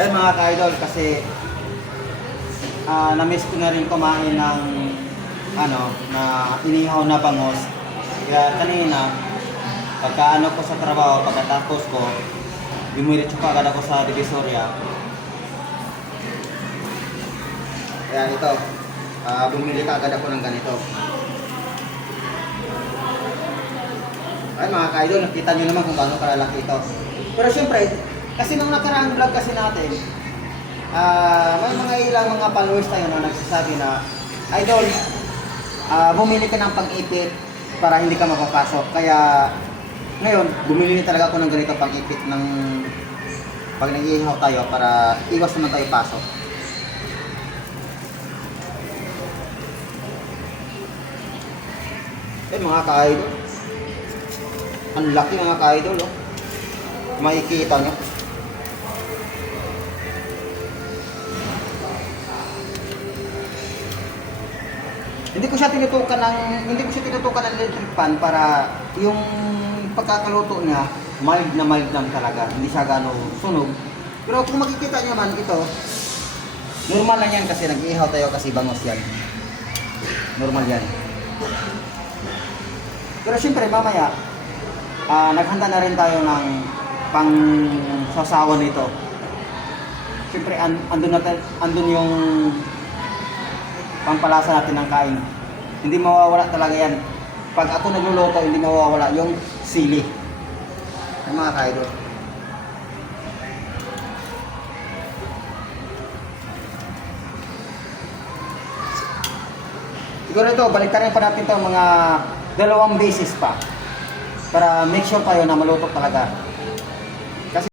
Yan mga ka-idol, kasi na-miss ko na rin kumain ng na inihaw na bangos. Kaya kanina, pagka ko sa trabaho, pagkatapos ko, dumiretso pa agad ako sa Divisoria. Kaya ito, bumili ka agad ako ng ganito. Ay mga ka-idol, nakita nyo naman kung gaano kalalaki ito. Pero syempre, kasi nung nakaraang vlog kasi natin, may mga ilang mga followers tayo na nagsasabi na, Idol, bumili ka ng pang-ipit para hindi ka mapapasok. Kaya ngayon, bumili talaga ako ng ganito pang-ipit ng pag nag-iihaw tayo para iwas naman tayo pasok. Mga ka-idol, ang laki mga ka-idol, oh. Makikita nyo. Hindi ko siya tinutukan ng electric pan para yung pagkakaluto niya mild lang talaga. Hindi siya gano'ng sunog. Pero kung makikita nyo man ito, normal lang yan kasi nag-ihaw tayo kasi bangos yan. Normal yan. Pero syempre mamaya, naghanda na rin tayo ng pang sasawa nito. Syempre andun yung pampalasa natin ng kain. Hindi mawawala talaga yan. Pag ako nagluluto, hindi mawawala yung sili. Ay mga ka-idol. Siguro ito, baliktarin pa natin ito mga 2 beses pa. Para make sure tayo na maluto talaga.